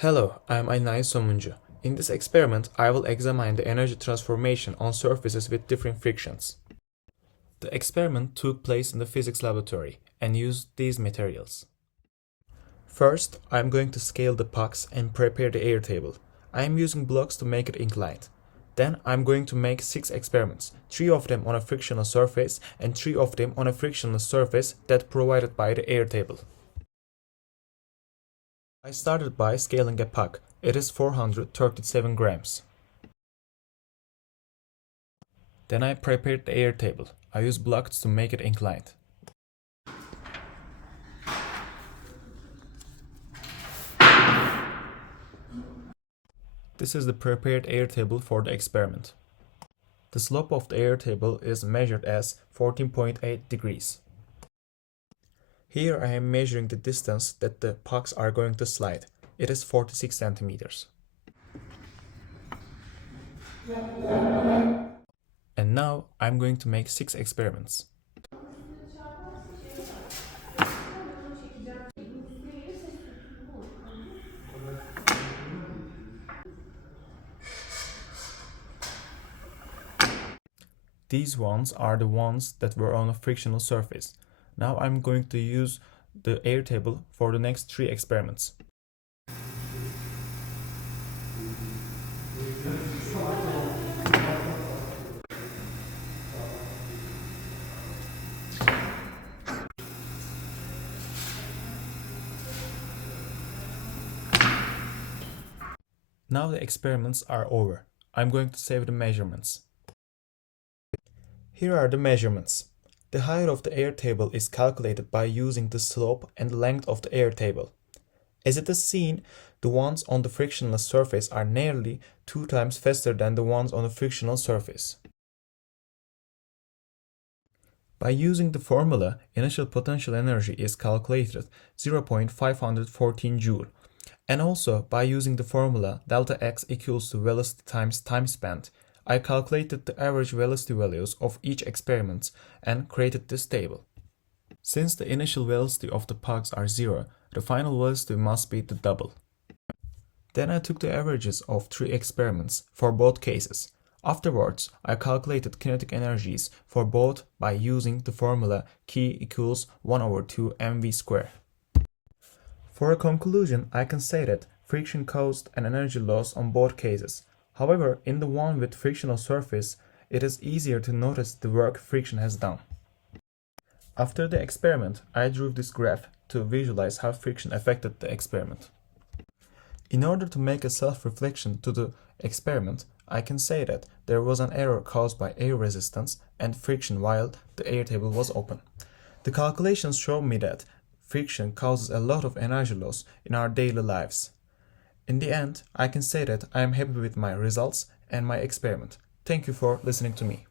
Hello, I am Somuncu. In this experiment, I will examine the energy transformation on surfaces with different frictions. The experiment took place in the physics laboratory and used these materials. First, I am going to scale the pucks and prepare the air table. I am using blocks to make it inclined. Then I am going to make 6 experiments, 3 of them on a frictional surface and 3 of them on a frictionless surface that provided by the air table. I started by scaling a puck. It is 437 grams. Then I prepared the air table. I used blocks to make it inclined. This is the prepared air table for the experiment. The slope of the air table is measured as 14.8 degrees. Here I am measuring the distance that the pucks are going to slide. It is 46 centimeters. And now I'm going to make 6 experiments. These ones are the ones that were on a frictional surface. Now I'm going to use the air table for the next 3 experiments. Now the experiments are over. I'm going to save the measurements. Here are the measurements. The height of the air table is calculated by using the slope and length of the air table. As it is seen, the ones on the frictionless surface are nearly 2 times faster than the ones on the frictional surface. By using the formula, initial potential energy is calculated 0.514 joule. And also, by using the formula delta x equals to velocity times time spent, I calculated the average velocity values of each experiment and created this table. Since the initial velocity of the pucks are 0, the final velocity must be the double. Then I took the averages of 3 experiments for both cases. Afterwards, I calculated kinetic energies for both by using the formula Q equals 1/2 mv squared. For a conclusion, I can say that friction caused an energy loss on both cases. However, in the one with frictional surface, it is easier to notice the work friction has done. After the experiment, I drew this graph to visualize how friction affected the experiment. In order to make a self-reflection to the experiment, I can say that there was an error caused by air resistance and friction while the air table was open. The calculations show me that friction causes a lot of energy loss in our daily lives. In the end, I can say that I am happy with my results and my experiment. Thank you for listening to me.